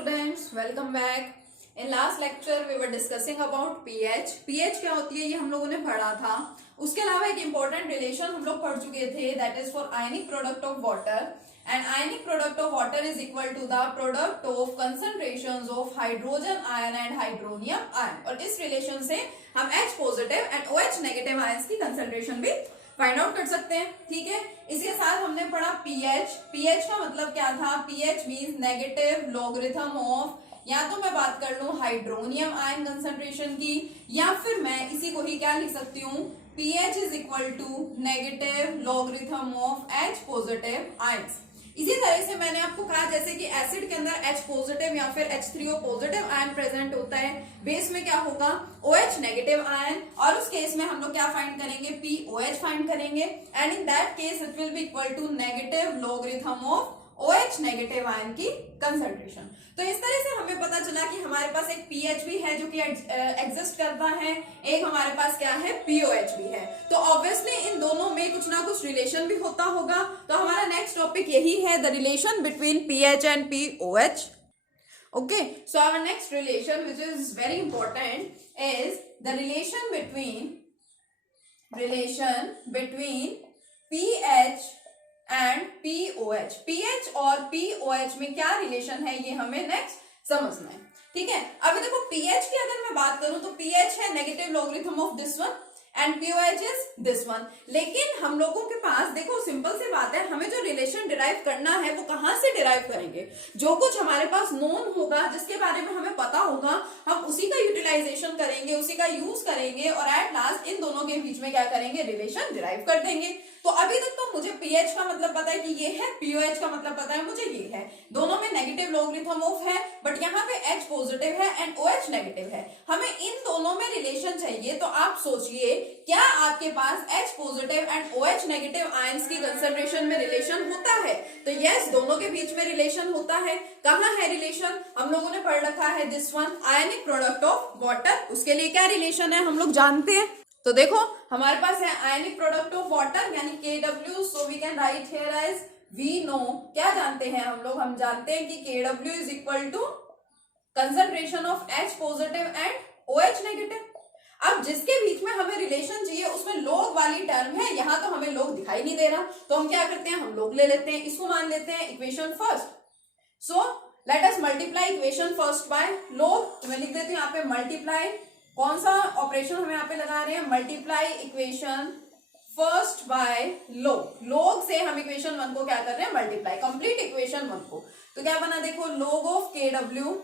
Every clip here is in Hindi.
students, welcome back. In last lecture we were discussing about pH. pH क्या होती है ये हम लोगों ने पढ़ा था. उसके अलावा एक important relation हम लोग पढ़ चुके थे, that is for ionic product of water. And ionic product of water is equal to the product of concentrations of hydrogen ion and hydronium ion. और इस relation से हम H positive and OH negative ions की concentration भी फाइंड आउट कर सकते हैं. ठीक है, इसके साथ हमने पढ़ा पीएच. पीएच का मतलब क्या था? PH means negative logarithm of, या तो मैं बात कर लूं हाइड्रोनियम आयन कंसंट्रेशन की, या फिर मैं इसी को ही क्या लिख सकती हूँ, pH is equal to negative logarithm of H positive ions. इसी तरह से मैंने आपको कहा जैसे कि एसिड के अंदर H पॉजिटिव या फिर H3O पॉजिटिव आयन प्रेजेंट होता है, बेस में क्या होगा OH नेगेटिव आयन, और उस केस में हम लोग क्या फाइंड करेंगे, POH फाइंड करेंगे. And in that case it will be equal to negative logarithm of OH negative ion की कंसंट्रेशन. तो इस तरह से हमें पता चला कि हमारे पास एक पीएच भी है जो कि एग्जिस्ट करता है, एक हमारे पास क्या है, पीओएच भी है. तो ऑब्वियसली इन दोनों में कुछ ना कुछ रिलेशन भी होता होगा. तो हमारा नेक्स्ट टॉपिक यही है, the relation between pH and pOH. Okay, so our next relation which is very important is the relation between pH and pOH. PH और पीओएच में क्या रिलेशन है ये हमें नेक्स्ट समझना है. ठीक है, अभी देखो पीएच की अगर मैं बात करूं तो पीएच है negative logarithm of this one and pOH is this one. लेकिन हम लोगों के पास देखो सिंपल सी बात है, हमें जो रिलेशन डिराइव करना है वो कहां से डिराइव करेंगे? जो कुछ हमारे पास नोन होगा, जिसके बारे में हमें पता होगा, हम उसी का यूटिलाइजेशन करेंगे, उसी का यूज करेंगे और एट लास्ट इन दोनों के बीच में क्या करेंगे, रिलेशन डिराइव कर देंगे. तो अभी तक तो मुझे पीएच का मतलब पता है कि ये है, पीओएच का मतलब पता है मुझे ये है. दोनों में नेगेटिव लॉगरिथम ऑफ है, बट यहाँ पे H पॉजिटिव है एंड OH नेगेटिव है. हमें इन दोनों में रिलेशन चाहिए. तो आप सोचिए, क्या आपके पास H positive and OH negative ions की कंसंट्रेशन में रिलेशन होता है? तो यस, दोनों के बीच में रिलेशन होता है. कहाँ है रिलेशन? हम लोगों ने पढ़ रखा है this one, ionic product of water. उसके लिए क्या रिलेशन है हम लोग जानते हैं. तो देखो हमारे पास है आयनिक प्रोडक्ट ऑफ वाटर यानी KW. So we can write here as we know. क्या जानते हैं हम लोग? हम जानते हैं कि KW is equal to concentration of H positive and OH negative. अब जिसके बीच में हमें रिलेशन चाहिए उसमें लॉग वाली टर्म है, यहां तो हमें लॉग दिखाई नहीं दे रहा, तो हम क्या करते हैं, हम लॉग ले लेते हैं. इसको मान लेते हैं equation first. So let us multiply equation first by log. तो मैं लिख देती हूँ यहाँ पे मल्टीप्लाई. कौन सा ऑपरेशन हम यहाँ पे लगा रहे हैं, multiply equation first by log. Log से हम इक्वेशन वन को क्या कर रहे हैं, मल्टीप्लाई, कंप्लीट इक्वेशन वन को. तो क्या बना देखो, log of KW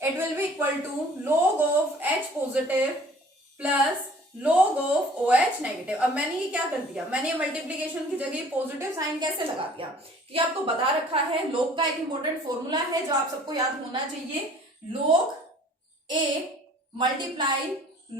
it will be equal to log of H positive plus log of OH negative. अब मैंने ये क्या कर दिया, मैंने ये मल्टीप्लीकेशन की जगह पॉजिटिव साइन कैसे लगा दिया, क्योंकि आपको बता रखा है लॉग का एक इंपॉर्टेंट फॉर्मूला है जो आप सबको याद होना चाहिए, log A multiply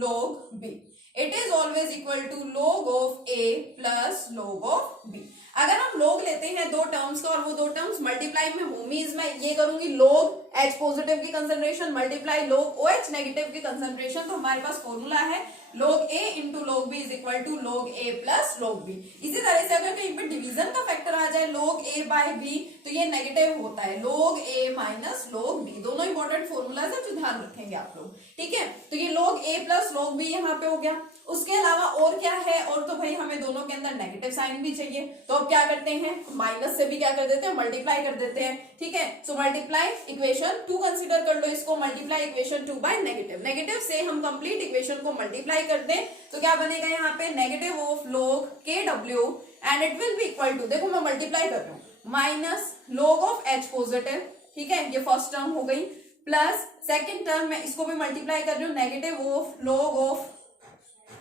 log B. It is always equal to log of A plus log of B. अगर हम log लेते हैं दो टर्म्स का और वो दो टर्म्स मल्टीप्लाई में हो, मींस मैं ये करूंगी log H पॉजिटिव की concentration multiply log OH negative की कंसंट्रेशन, तो हमारे पास फॉर्मूला है log A into log B is equal to log A plus log B. इसी तरह से अगर कहीं पे डिवीजन का फैक्टर आ जाए log A बाय B तो ये नेगेटिव होता है, log A minus log B. दोनों इंपॉर्टेंट फॉर्मूलाज है जो ध्यान रखेंगे आप लोग. ठीक है, तो ये log A plus log B यहाँ पे हो गया. उसके अलावा और क्या है, और तो भाई हमें दोनों के अंदर नेगेटिव साइन भी चाहिए, तो अब क्या करते हैं, माइनस से भी क्या कर देते हैं, मल्टीप्लाई कर देते हैं. ठीक है, सो मल्टीप्लाई इक्वेशन 2 कंसीडर कर लो इसको, multiply equation 2 by negative. Negative से हम कंप्लीट इक्वेशन को मल्टीप्लाई कर दें तो क्या बनेगा यहाँ पे, negative of log KW and it will be equal to, देखो मैं मल्टीप्लाई कर रही हूँ, minus log of H positive. ठीक है, ये फर्स्ट टर्म हो गई, प्लस सेकेंड टर्म में इसको भी मल्टीप्लाई कर रही हूँ, negative of log of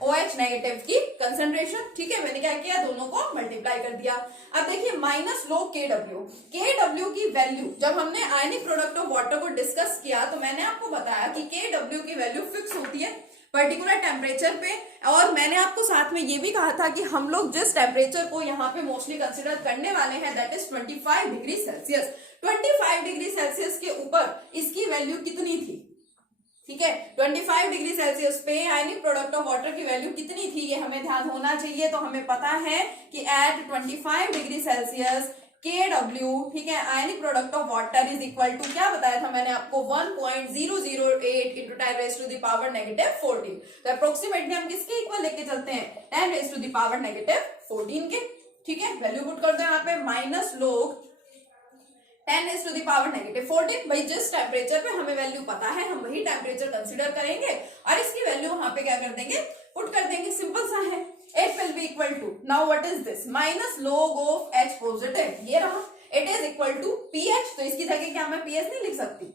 OH negative की कंसंट्रेशन. ठीक है, मैंने क्या किया, दोनों को मल्टीप्लाई कर दिया. अब देखिए माइनस log KW की वैल्यू, जब हमने आयनिक प्रोडक्ट ऑफ वाटर को डिस्कस किया तो मैंने आपको बताया कि KW की वैल्यू फिक्स होती है पर्टिकुलर टेम्परेचर पे, और मैंने आपको साथ में ये भी कहा था कि हम लोग जिस टेम्परेचर को यहाँ पे मोस्टली कंसिडर करने वाले हैं that is 25 degree Celsius. 25 degree Celsius के ऊपर इसकी वैल्यू कितनी थी, ठीक है, 25 डिग्री सेल्सियस पे आयनिक प्रोडक्ट ऑफ वाटर की वैल्यू कितनी थी ये हमें ध्यान होना चाहिए. तो हमें पता है कि एट 25 डिग्री सेल्सियस KW, ठीक है, ionic product of water is equal to, क्या बताया था मैंने आपको, 1.008 into 10 raise to the power negative 14। तो अप्रोक्सीमेटली हम किसके इक्वल लेके चलते हैं, 10 raise to the power negative 14 के, ठीक है। वैल्यू पुट कर दो यहाँ पे, minus log 10 raise to the power negative 14। भाई जिस टेम्परेचर पे हमें वैल्यू पता है हम वही टेम्परेचर कंसीडर करेंगे और इसकी वैल्यू वहां पे क्या कर देंगे, पुट कर देंगे, सिंपल सा है। It will be equal to, now what is this, minus log of H positive, ये रहा, it is equal to pH, तो इसकी जगह क्या मैं pH नहीं लिख सकती,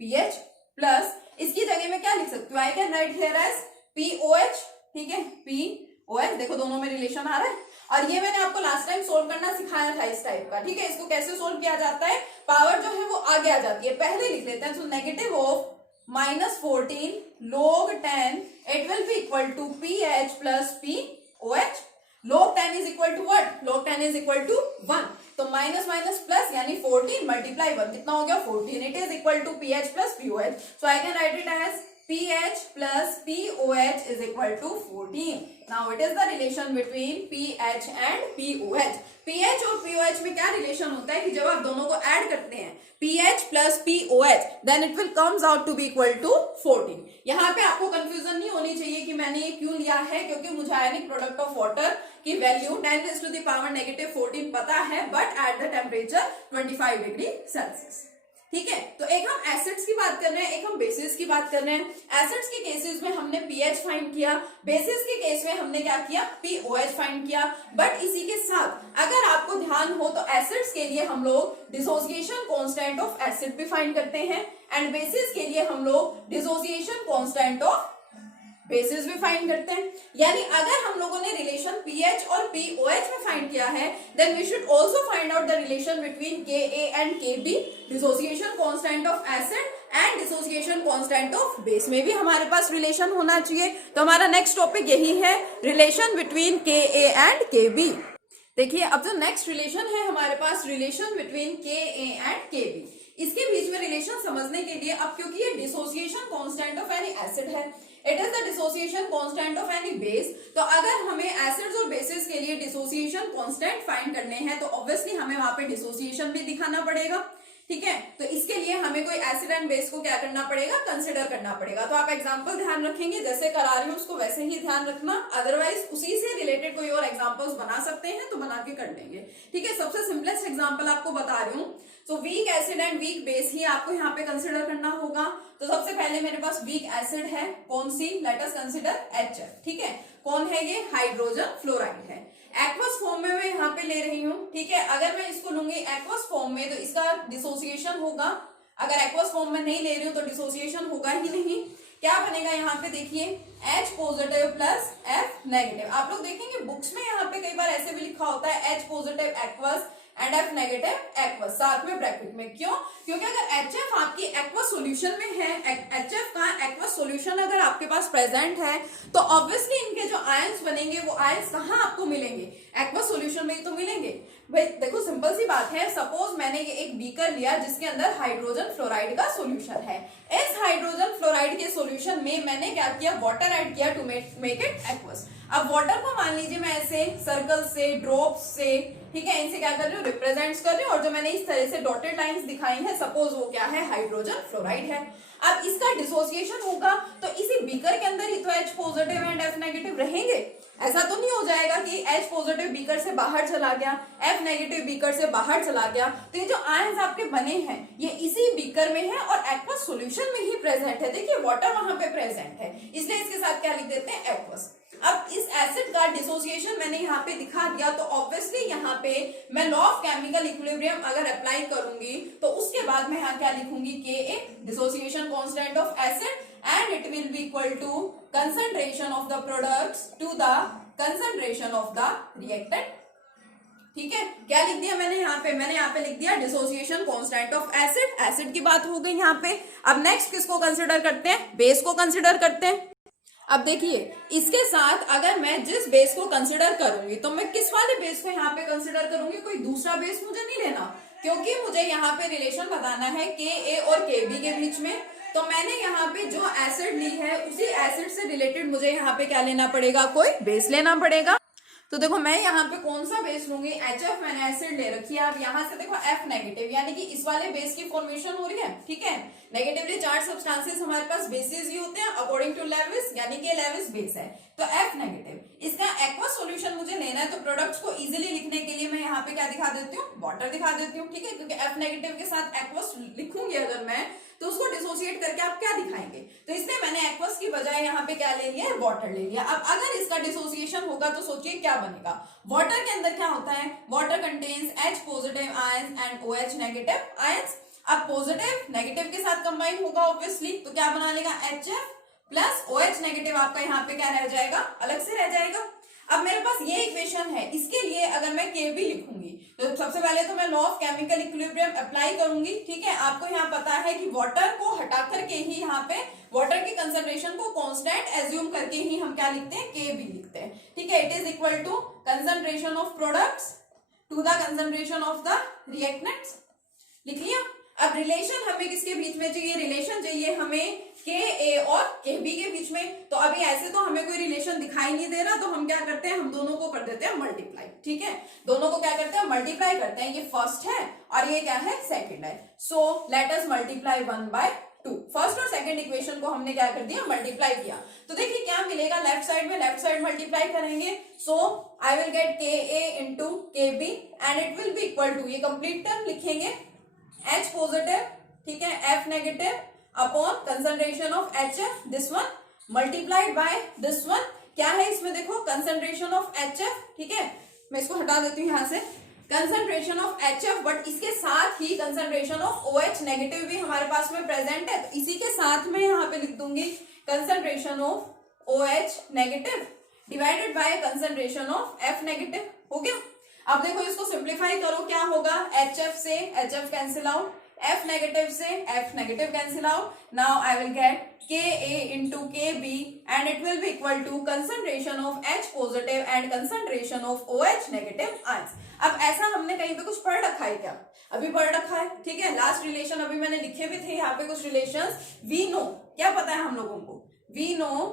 pH प्लस इसकी जगह में क्या लिख सकती हूँ, I can write here as POH, ठीक है, POH, देखो दोनों में रिलेशन आ रहा है। और ये मैंने आपको लास्ट टाइम सोल्व करना सिखाया था इस टाइप का, ठीक है। इसको कैसे सोल्व किया जाता है, पावर जो है वो आगे आ जाती है, पहले लिख लेते हैं। तो negative of -14 log 10, it will be equal to pH plus POH। log 10 is equal to what, log 10 is equal to 1, तो माइनस माइनस प्लस यानी 14 मल्टीप्लाई 1 कितना हो गया 14। It is equal to pH plus POH, so I can write it as pH plus POH is equal to 14। Now it is the relation between pH and POH। pH और POH में क्या रिलेशन होता है कि जब आप दोनों को ऐड करते हैं pH plus POH then it will comes out to be equal to 14। यहाँ पे आपको कंफ्यूजन नहीं होनी चाहिए कि मैंने ये क्यों लिया है, क्योंकि मुझे आयनिक प्रोडक्ट ऑफ वाटर की value 10 raise to the power negative 14 पता है, but at the temperature 25 degree Celsius, ठीक है। तो एक हम एसिड्स की बात कर रहे हैं, एक हम बेसिस की बात कर रहे हैं। एसिड्स के केसेस में हमने pH फाइंड किया, बेसिस के केस में हमने क्या किया, POH फाइंड किया। बट इसी के साथ अगर आपको ध्यान हो तो एसिड्स के लिए हम लोग डिसोसिएशन कांस्टेंट ऑफ एसिड भी फाइंड करते हैं एंड बेसिस के लिए हम लोग डिसोसिएशन कांस्टेंट ऑफ बेसिस भी फाइंड करते हैं। यानी अगर हम लोगों ने रिलेशन pH और POH में फाइंड किया है then we should also find out the relation between Ka and Kb, dissociation constant of acid and dissociation constant of base में भी हमारे पास रिलेशन होना चाहिए। तो हमारा नेक्स्ट टॉपिक यही है, relation between Ka and Kb। देखिए अब जो नेक्स्ट रिलेशन है हमारे पास, relation between Ka and Kb, इसके बीच में रिलेशन समझने के लिए, अब क्योंकि ये dissociation constant of any acid है, it is the dissociation constant of any base, तो अगर हमें एसिड्स और बेसिस के लिए डिसोसिएशन कांस्टेंट फाइंड करने हैं तो ऑब्वियसली हमें वहां पे डिसोसिएशन भी दिखाना पड़ेगा, ठीक है। तो इसके लिए हमें कोई एसिड एंड बेस को क्या करना पड़ेगा, कंसिडर करना पड़ेगा। तो आप एग्जांपल ध्यान रखेंगे, जैसे करा रही हूँ उसको वैसे ही ध्यान रखना, अदरवाइज उसी से रिलेटेड कोई और एग्जांपल्स बना सकते हैं तो बना के कर लेंगे, ठीक है। सबसे सिंपलेस्ट एग्जांपल आपको बता रही हूँ, तो weak acid and weak base ही आपको यहाँ पे कंसिडर करना होगा। तो सबसे पहले मेरे पास वीक एसिड है, कौन सी, लेट अस कंसिडर HF, ठीक है। कौन है ये, हाइड्रोजन फ्लोराइड है। एक्वस फॉर्म में मैं यहाँ पे ले रही हूँ, ठीक है। अगर मैं इसको लूंगी एक्वस फॉर्म में तो इसका डिसोसिएशन होगा, अगर एक्वस फॉर्म में नहीं ले रही हूँ तो डिसोसिएशन होगा ही नहीं। क्या बनेगा यहाँ पे देखिए, H positive plus F negative. आप लोग देखेंगे बुक्स में यहाँ पे कई बार ऐसे भी लिखा होता है H positive aqueous and F negative aqueous, साथ में ब्रैकेट में। क्यों, क्योंकि अगर HF आपकी एक्वस सॉल्यूशन में है, HF का एक्वस सॉल्यूशन अगर आपके पास प्रेजेंट है तो ऑब्वियसली इनके जो आयंस बनेंगे वो आयंस कहाँ आपको मिलेंगे, एक्वस सॉल्यूशन में ही तो मिलेंगे। भाई देखो सिंपल सी बात है, सपोज मैंने ये एक बीकर लिया जिसके अंदर हाइड्रोजन फ्लोराइड का सॉल्यूशन है। इस हाइड्रोजन फ्लोराइड के सॉल्यूशन में मैंने क्या किया, वाटर ऐड किया टू मेक इट एक्वस। अब वाटर को मान लीजिए मैं ऐसे सर्कल से, ड्रॉप्स से, ठीक है, इनसे क्या कर रही हूँ, रिप्रेजेंट्स कर रही हूँ, और जो मैंने इस तरह से डॉटेड लाइंस दिखाई है सपोज वो क्या है, हाइड्रोजन फ्लोराइड है। अब इसका डिसोसिएशन होगा तो इसी बीकर के अंदर ही तो H positive and F negative रहेंगे। ऐसा तो नहीं हो जाएगा कि H पॉजिटिव बीकर से बाहर चला गया, F नेगेटिव बीकर से बाहर चला गया। तो ये जो आयंस आपके बने हैं ये इसी बीकर में है और एक्वस सॉल्यूशन में ही प्रेजेंट है। देखिए वाटर वहां पे प्रेजेंट है, इसलिए इसके साथ क्या लिख देते हैं, एक्वस। अब इस एसिड का डिसोसिएशन मैंने यहाँ पे दिखा दिया, तो ऑब्वियसली यहाँ पे मैं लॉ ऑफ केमिकल इक्विलिब्रियम अगर अप्लाई करूंगी तो उसके बाद मैं यहाँ क्या लिखूंगी, Ka dissociation constant of acid and it will be equal to concentration of the products to the concentration of the reactant, ठीक है। क्या लिख दिया मैंने यहाँ पे, मैंने यहाँ पे लिख दिया dissociation constant of acid. Acid की बात हो गई यहाँ पे। अब नेक्स्ट किसको कंसिडर करते हैं, बेस को कंसिडर करते हैं। अब देखिए इसके साथ अगर मैं जिस बेस को कंसिडर करूंगी तो मैं किस वाले बेस को यहाँ पे कंसिडर करूंगी, कोई दूसरा बेस मुझे नहीं लेना, क्योंकि मुझे यहाँ पे रिलेशन बताना है Ka और Kb के बीच में। तो मैंने यहाँ पे जो एसिड ली है उसी एसिड से रिलेटेड मुझे यहाँ पे क्या लेना पड़ेगा, कोई बेस लेना पड़ेगा। तो देखो मैं यहाँ पे कौन सा बेस लूंगी, HF मैंने एसिड ले रखी है। अब यहाँ से देखो F नेगेटिव, यानी कि इस वाले बेस की फॉर्मेशन हो रही है, ठीक है। नेगेटिवली चार्ज सब्सटेंसेस हमारे पास बेसिस ही होते हैं अकॉर्डिंग टू लेविस, यानी कि लेविस बेस है तो F नेगेटिव। इसका एक्वा सॉल्यूशन मुझे लेना है, तो प्रोडक्ट्स को इजीली लिखने के लिए मैं यहाँ पे क्या दिखा देती हूँ, वाटर दिखा देती हूँ, ठीक है। क्योंकि F नेगेटिव के साथ एक्वस लिखूंगी अगर मैं, तो उसको डिसोसिएट करके आप क्या दिखाएंगे, तो इसलिए मैंने एक्वस की बजाय यहाँ पे क्या ले लिया, वाटर ले लिया। अब अगर इसका डिसोसिएशन होगा तो सोचिए क्या बनेगा। वाटर के अंदर क्या होता है, water contains H positive ions and OH negative ions. अब पॉजिटिव नेगेटिव के साथ कंबाइन होगा ऑब्वियसली, तो क्या बना लेगा, HF प्लस OH नेगेटिव आपका यहाँ पे क्या रह जाएगा, अलग से रह जाएगा। अब मेरे पास ये इक्वेशन है, इसके लिए अगर मैं Kb लिखूंगी तो सबसे पहले तो मैं law of chemical equilibrium apply करूंगी, ठीक है। आपको यहाँ पता है कि वाटर को हटा करके ही यहाँ पे वाटर की कंसंट्रेशन को कांस्टेंट एज्यूम करके ही हम क्या लिखते हैं, Kb लिखते हैं, ठीक है। It is equal to concentration of products to the concentration of the reactants, लिख लिया। अब रिलेशन हमें किसके बीच में चाहिए, रिलेशन चाहिए हमें Ka और Kb के बीच में। तो अभी ऐसे तो हमें कोई रिलेशन दिखाई नहीं दे रहा, तो हम क्या करते हैं, हम दोनों को कर देते हैं मल्टीप्लाई, ठीक है। दोनों को क्या करते हैं, मल्टीप्लाई करते हैं। ये फर्स्ट है और ये क्या है, सेकंड है। So let us multiply 1/2। First और सेकंड इक्वेशन को हमने क्या कर दिया, मल्टीप्लाई किया। तो देखिए क्या मिलेगा लेफ्ट साइड में, लेफ्ट साइड मल्टीप्लाई करेंगे। So I will get Ka into Kb and it will be equal to, ये कंप्लीट टर्म लिखेंगे, H पॉजिटिव, ठीक है, F negative upon concentration of HF this one multiplied by this one. क्या है इसमें देखो, कंसंट्रेशन ऑफ HF, ठीक है। मैं इसको हटा देती हूँ यहाँ से, कंसंट्रेशन ऑफ HF, बट इसके साथ ही कंसंट्रेशन ऑफ OH नेगेटिव भी हमारे पास में प्रेजेंट है, तो इसी के साथ में यहाँ पे लिख दूंगी concentration of OH negative divided by concentration of F negative. हो गया। अब देखो इसको सिंप्लीफाई करो, क्या होगा, HF से HF cancel out, F negative से F negative cancel out. Now I will get Ka into Kb and it will be equal to concentration of H positive and concentration of OH negative ions। अब ऐसा हमने कहीं पे कुछ पढ़ रखा है क्या, अभी पढ़ रखा है, ठीक है। लास्ट रिलेशन अभी मैंने लिखे भी थे यहाँ पे कुछ रिलेशंस। वी नो, क्या पता है हम लोगों को, we know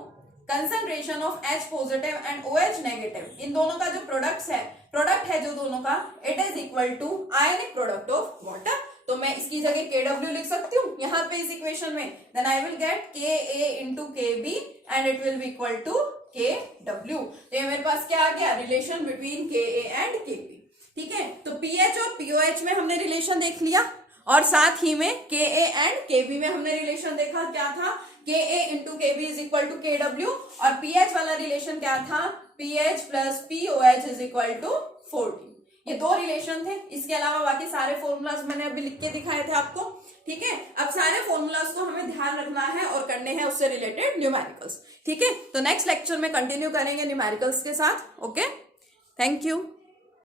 concentration of H positive and OH negative, इन दोनों का जो प्रोडक्ट है जो दोनों का, it is equal to ionic product of water. तो मैं इसकी जगह Kw लिख सकती हूँ यहाँ पे इस इक्वेशन में। Then I will get Ka into Kb and it will be equal to Kw। तो ये मेरे पास क्या आ गया, relation between Ka and Kb, ठीक है। तो pH और pOH में हमने रिलेशन देख लिया, और साथ ही में Ka एंड Kb में हमने रिलेशन देखा, क्या था, Ka into Kb is equal to Kw, और pH वाला रिलेशन क्या था, pH plus pOH is equal to 40। ये दो रिलेशन थे, इसके अलावा बाकी सारे फॉर्मूलाज मैंने अभी लिख के दिखाए थे आपको, ठीक है। अब सारे फॉर्मूलाज को हमें ध्यान रखना है और करने हैं उससे रिलेटेड न्यूमेरिकल्स, ठीक है। तो नेक्स्ट लेक्चर में कंटिन्यू करेंगे न्यूमेरिकल्स के साथ। Okay, thank you.